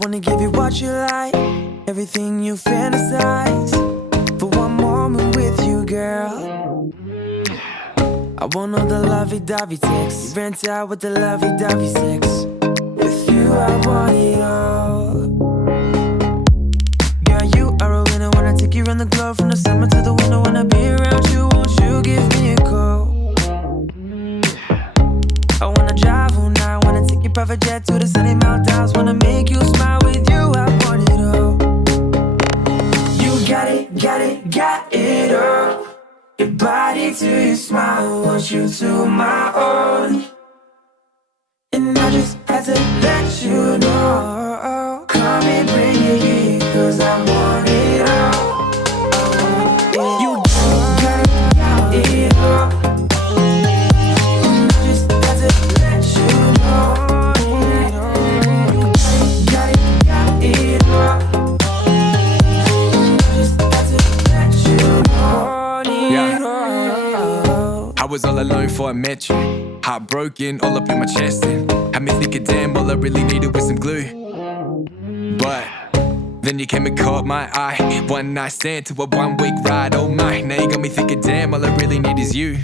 wanna give you what you like, everything you fantasize. For one moment with you, girl. I want all the lovey-dovey texts. You rent out with the lovey-dovey sex. With you, I want it all. Girl, you are a winner. Wanna take you around the globe, from the summer to the winter. Wanna be around you, won't you give me a call? I wanna drive all night. Wanna take your private jet to the sunny Maldives. Wanna make you smile, with you, I want it all. You got it, got it, got it all. Your body to your smile, want you to my own. And I just had to let you know. Come and bring it here, cause I want it all. You got it all. And I just had to let you know. You got it all. And I just had to let you know. I was all alone before I met you. Heartbroken, all up in my chest, and had me thinking, damn, all I really needed was some glue. But then you came and caught my eye. One night stand to a 1 week ride, oh my. Now you got me thinking, damn, all I really need is you.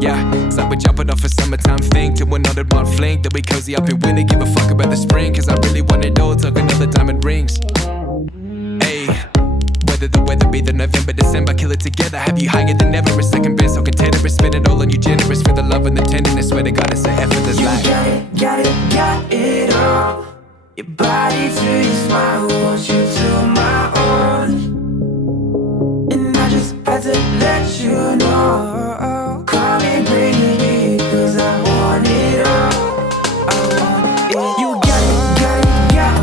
Yeah, it's like we're jumping off a summertime thing to another one fling. Then we cozy up in winter, give a fuck about the spring. Cause I really want it all, talking all the diamond rings. Ayy, whether the weather be the November, December, kill it together. Have you higher than ever, a second best, so contented. Spend it all on you, generous for the love and the tenderness. Swear to God, it's an effortless life. Got it all. Your body to your smile, want you to my own. And I just had to let you know. Come and bring it here, cause I want it all. I want it. You got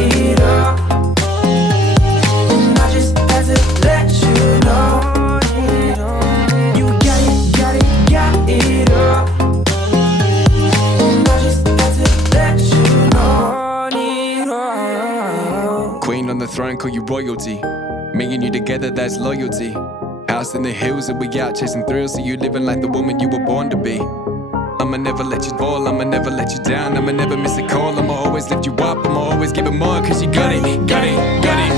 it all. And I just had to let you know. You got it all. And I just had to let you know. Queen on the throne, call you royalty. Me and you together, that's loyalty. House in the hills, and we out chasing thrills. So you living like the woman you were born to be. I'ma never let you fall, I'ma never let you down. I'ma never miss a call, I'ma always lift you up. I'ma always give it more, cause you got it, got it, got it.